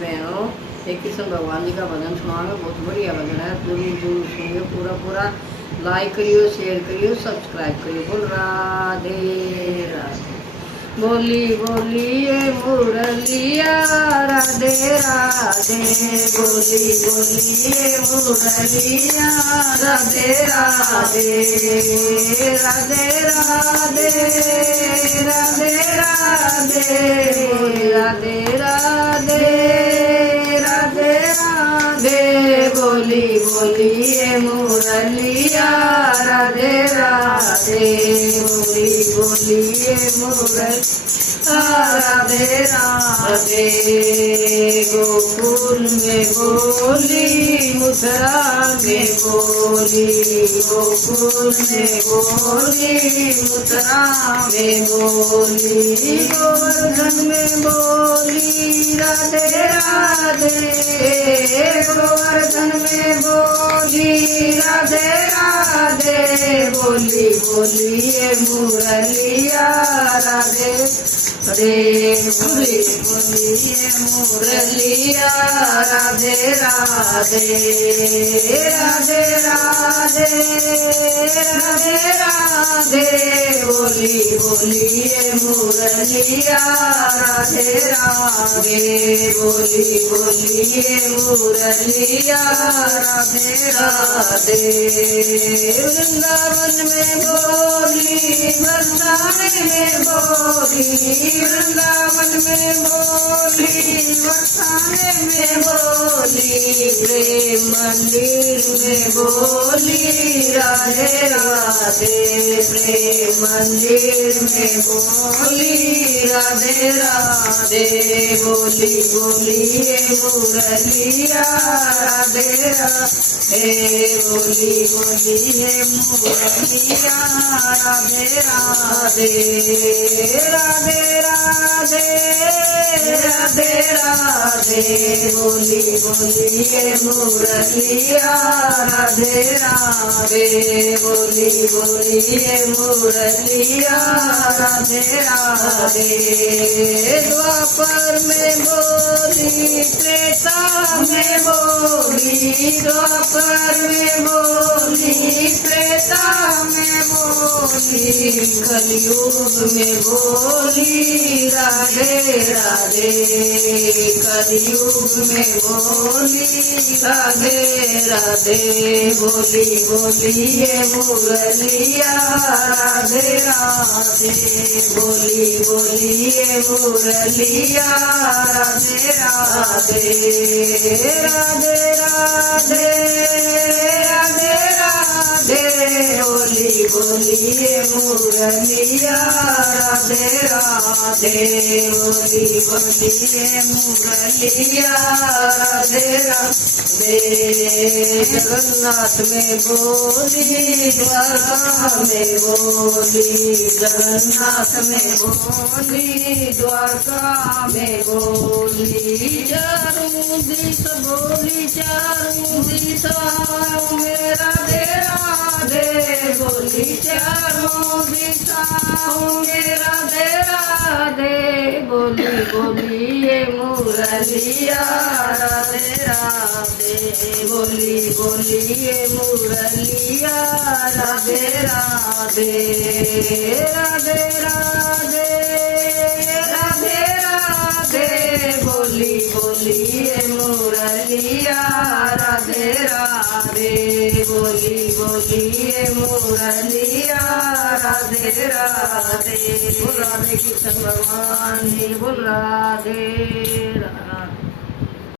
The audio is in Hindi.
बहनों, एक कृष्ण भगवान जी का भजन सुनाऊंगा। बहुत बढ़िया भजन है, पूरी जरूर सुनिए, पूरा पूरा लाइक करियो, शेयर करियो, सब्सक्राइब करियो। बोल राधे राधे। बोली बोलिए मुरलिया राधे राधे। बोली बोलिए मुरलिया राधे राधे। राधे राधे राधे राधे। राधे राधे राधे राधे। बोली बोलिए मुरलिया राधे राधे। बोली बोलिए मुरलिया राधे राधे। गोकुल में बोली मथुरा में बोली। गोकुल में बोली मथुरा में बोली। गोवर्धन में बोली राधे राधे। गोवर्धन में बोली राधे राधे। बोली बोलिए मुरलिया राधे रे। बोली बोलिए मुरलिया राधे राधे। राधे राधे राधे राधे। बोली बोलिए मुरलिया राधे राधे। बोली बोलिए मुरलिया राधे राधे। वृंदावन में बोली वरसाने में बोली। वृंदावन में बोली वरसाने में बोली। प्रेम मंदिर में बोली राधे राधे। प्रेम मंदिर में बोली राधे राधे। बोली बोलिए मुरलिया राधे राधे। बोली बोलिए मुरलिया राधे राधे। राधे राधे राधे राधे। बोली बोलिए मुरलिया राधे राधे। बोली बोलिए मुरलिया राधे राधे। द्वापर में बोली त्रेता में बोली। द्वापर में बोली त्रेता में बोली। कलयुग में बोली राधे राधे। कलयुग में बोली राधे राधे। बोली बोलिए मुरलिया राधे राधे। बोली बोलिए मुरलिया राधे राधे। राधे राधे राधे राधे। बोली बोलिए मुरलिया राधे राधे। बोली बोलिए मुरलिया राधे राधे। जगन्नाथ में बोली द्वारका में बोली। जगन्नाथ में बोली द्वारका में बोली। चारों दिस बोली चारों दिशा में राधे राधे। बोली चारों दिशाओं में राधे राधे। बोली बोलिए मुरलिया राधे राधे। बोली बोलिए मुरलिया राधे राधे। राधे राधे राधे राधे। बोली बोलिए मुरलिया राधे राधे। बोली बोलिए मुरलिया राधे राधे। बोल राधे कृष्ण भगवान जी। बोल राधे राधे।